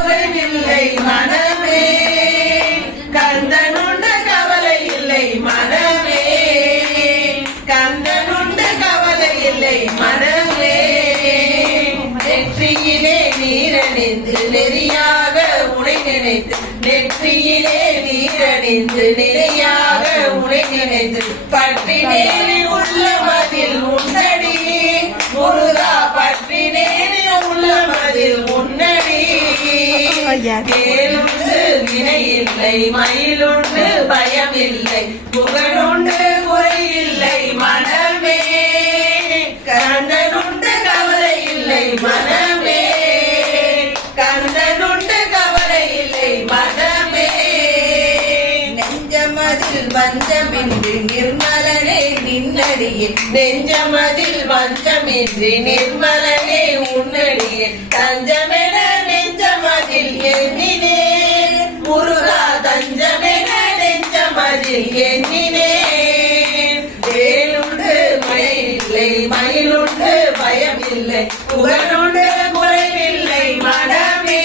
குறைவில்லை மனமே, கந்தனுண்டு கவலை இல்லை மனமே, கந்தனுண்டு கவலை இல்லை மனமே. நெற்றியிலே நீரணிந்து நெறியாக உனை நினைத்து, நெற்றியிலே நீரணிந்து நெறியாக உனை நினைத்து, பற்றினேனே உள்ளமதில் உன்னடி முருகா, பற்றினேனே உள்ளமதில் உன்னடி. கேளுண்டு வினையில்லை மயிலுண்டு பயமில்லை, புகழுண்டு குறையில்லை மனமே, கந்தனுண்டு கவலை இல்லை மனமே, கந்தனுண்டு கவலை இல்லை மனமே. நெஞ்சமதில் வஞ்சமின்றி நிர்மலனே நின்னடியே, நெஞ்சமதில் வஞ்சமின்றி நிர்மலனே உன்னடியே, தஞ்சமென நெஞ்சமதில் எண்ணினே முருகா, தஞ்சமென நெஞ்சமதில் எண்ணினே. வேலுண்டு மழையில்லை மயிலுண்டு பயமில்லை, புகழுண்டு குறைவில்லை மனமே,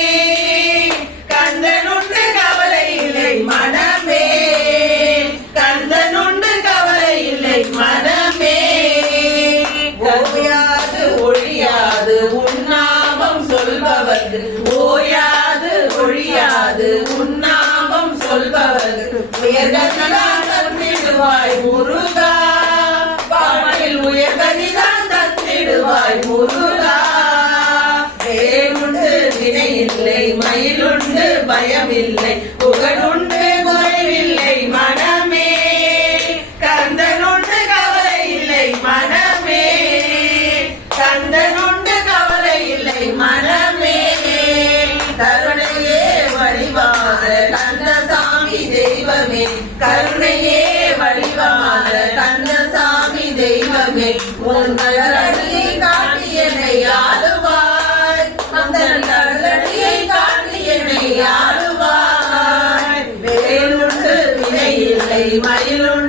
கந்தனுண்டு கவலை இல்லை மனமே, கந்தனுண்டு கவலை இல்லை மனமே. ஓயாது ஒழியாது உன்னாமம் சொல்பவர்க்கு, ஓயாது ஒழியாது உன்னாமம் சொல்பவர்க்கு உயர்கதிதான் தந்திடுவாய் முருகா, பாடலில் உயர்கதிதான் தந்திடுவாய் முருகா. வேலுண்டு வினையில்லை மயிலுண்டு பயமில்லை, புகழுண்டு குறைவில்லை மனமே, கந்தனுண்டு கவலை இல்லை மனமே, கந்தனுண்டு கவலை இல்லை மனமே. கருணையே வடிவாக கந்தசாமி தெய்வமே, கருணையே வடிவாக கந்தசாமி தெய்வமே, உன் கருணையை காட்டி என்னை ஆளுவாய், அந்த கருணையை காட்டி என்னை ஆளுவாய். வேலுண்டு வினையில்லை மயிலுண்டு